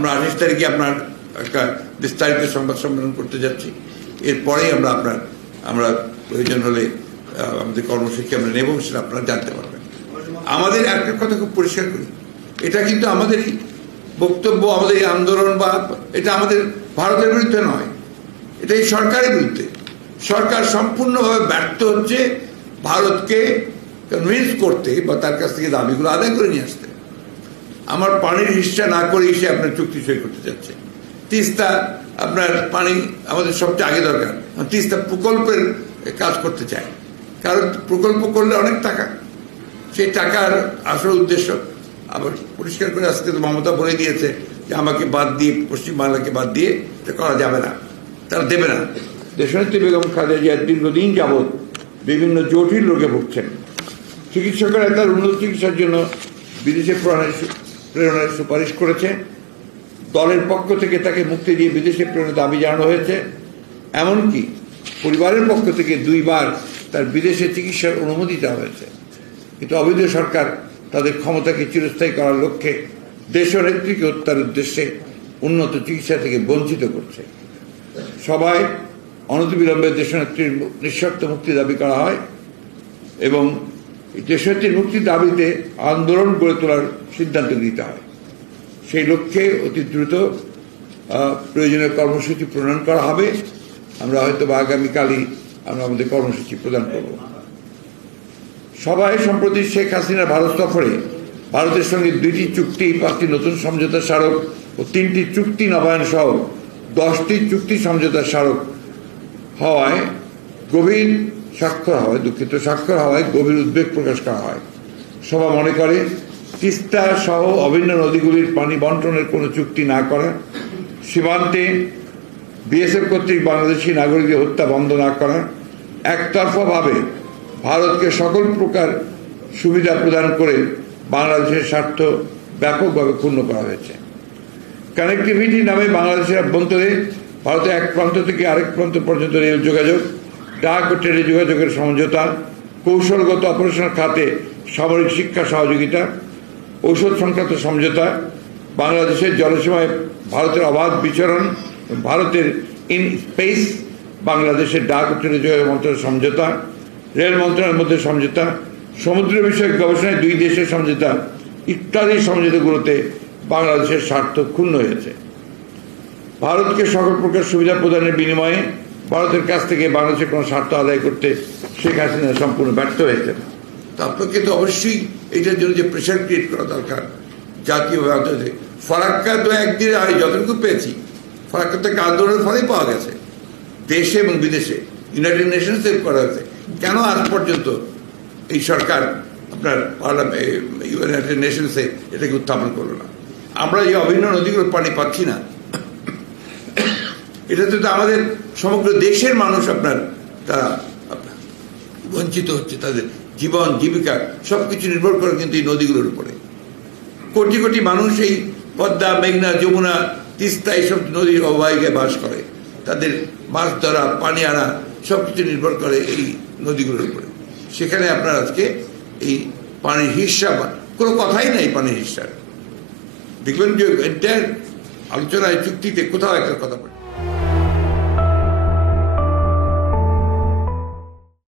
আমরা 28 তারিখে আপনার একটা বিস্তারিত সংবাদ সম্মেলন করতে যাচ্ছি। এরপরেই আমরা প্রয়োজন হলে আমাদের কর্মসূচি আমরা নেব, সেটা আপনারা জানতে পারবেন। আমাদের একটা কথা খুব পরিষ্কার করি, এটা কিন্তু আমাদেরই বক্তব্য, আমাদের এই আন্দোলন বা এটা আমাদের ভারতের বিরুদ্ধে নয়, এটা এই সরকারের বিরুদ্ধে। সরকার সম্পূর্ণভাবে ব্যর্থ হচ্ছে ভারতকে কনভিন্স করতে বা তার কাছ থেকে দাবিগুলো আদায় করে নিয়ে আসতে। আমার পানির হিস্সা না করেই সে আপনার চুক্তি সই করতে যাচ্ছে। তিস্তা আপনার পানি আমাদের সবচেয়ে আগে দরকার, তিস্তা প্রকল্পের কাজ করতে চায়, কারণ প্রকল্প করলে অনেক টাকা, সেই টাকার আসল উদ্দেশ্য আবার পরিষ্কার করে আজকে তো মমতা বলে দিয়েছে যে আমাকে বাদ দিয়ে, পশ্চিমবাংলাকে বাদ দিয়ে এটা করা যাবে না, তারা দেবে না। দেশনেত্রী বেগম খালেদা জিয়া দীর্ঘদিন যাবৎ বিভিন্ন জটিল রোগে ভুগছেন। চিকিৎসকেরা তার উন্নত চিকিৎসার জন্য বিদেশে প্রেরণের সুপারিশ করেছে। দলের পক্ষ থেকে তাকে মুক্তি দিয়ে বিদেশে প্রেরণের দাবি জানানো হয়েছে। এমনকি পরিবারের পক্ষ থেকে 2 বার তার বিদেশে চিকিৎসার অনুমতি দেওয়া হয়েছে। কিন্তু অবৈধ সরকার তাদের ক্ষমতাকে চিরস্থায়ী করার লক্ষ্যে দেশনেত্রীকে হত্যার উদ্দেশ্যে উন্নত চিকিৎসা থেকে বঞ্চিত করছে। সবাই অনতিবিলম্বে দেশনেত্রীর নিঃশর্ত মুক্তি দাবি করা হয় এবং দেশনেত্রীর মুক্তির দাবিতে আন্দোলন গড়ে তোলার সিদ্ধান্ত নিতে হয়। সেই লক্ষ্যে অতি দ্রুত প্রয়োজনীয় কর্মসূচি প্রণয়ন করা হবে। আমরা হয়তো বা আগামীকালই আমরা আমাদের কর্মসূচি প্রদান করব। সবাই সম্প্রতি শেখ হাসিনা ভারত সফরে ভারতের সঙ্গে 2টি চুক্তি, 5টি নতুন সমঝোতা স্মারক ও 3টি চুক্তি নবায়ন সহ 10টি চুক্তি সমঝোতা স্মারক হওয়ায় স্বাক্ষর হওয়ায় গভীর উদ্বেগ প্রকাশ করা হয়। সভা মনে করে তিস্তা সহ অভিন্ন নদীগুলির পানি বন্টনের কোনো চুক্তি না করা, সীমান্তে বিএসএফ কর্তৃক বাংলাদেশি নাগরিকদের হত্যা বন্ধ না করা, একতরফাভাবে ভারতকে সকল প্রকার সুবিধা প্রদান করে বাংলাদেশের স্বার্থ ব্যাপকভাবে ক্ষুণ্ণ করা হয়েছে। কানেক্টিভিটি নামে বাংলাদেশের অভ্যন্তরে ভারতের এক প্রান্ত থেকে আরেক প্রান্ত পর্যন্ত রেল যোগাযোগ, ডাক ও টেলি যোগাযোগের সমঝোতা, কৌশলগত অপারেশন খাতে সামরিক শিক্ষা সহযোগিতা, ঔষধ সংক্রান্ত সমঝোতা, বাংলাদেশের জলসীমায় ভারতের অবাধ বিচরণ, ভারতের ইন স্পেস, বাংলাদেশের ডাক ও টেলি যোগাযোগ মন্ত্রণালয়ের সমঝোতা, রেল মন্ত্রণালয়ের মধ্যে সমঝোতা, সমুদ্র বিষয়ক গবেষণায় 2 দেশের সমঝোতা ইত্যাদি সমঝোতাগুলোতে বাংলাদেশের স্বার্থ ক্ষুণ্ণ হয়েছে। ভারতকে সকল প্রকার সুবিধা প্রদানের বিনিময়ে ভারতের কাছ থেকে বাংলাদেশের কোনো স্বার্থ আদায় করতে শেখ হাসিনা সম্পূর্ণ ব্যর্থ হয়েছে। তো আপনাকে তো অবশ্যই এটার জন্য যে প্রেশার ক্রিয়েট করা দরকার জাতীয়ভাবে। ফারাক্কা তো একদিন আমি যতটুকু পেয়েছি, ফারাক্কা তো একটা আন্দোলনের ফলেই পাওয়া গেছে, দেশে এবং বিদেশে ইউনাইটেড নেশনসে করা হয়েছে। কেন আজ পর্যন্ত এই সরকার আপনার ইউনাইটেড নেশনসে এটাকে উত্থাপন করলো না? আমরা যে অভিন্ন নদীগুলোর পানি পাচ্ছি না, এটাতে তো আমাদের সমগ্র দেশের মানুষ তারা বঞ্চিত হচ্ছে। তাদের জীবন জীবিকা সবকিছু নির্ভর করে কিন্তু এই নদীগুলোর উপরে। কোটি কোটি মানুষ এই পদ্মা, মেঘনা, যমুনা, তিস্তা এইসব নদীর অববাহিকায় বাস করে। তাদের মাছ ধরা, পানি আনা সবকিছু নির্ভর করে এই নদীগুলোর উপরে। সেখানে আপনার আজকে এই পানির হিস্সা কোনো কথাই নাই। পানির হিস্সার দেখবেন যে এন্টায়ার আলোচনায় চুক্তিতে কোথাও একটা কথা বলে।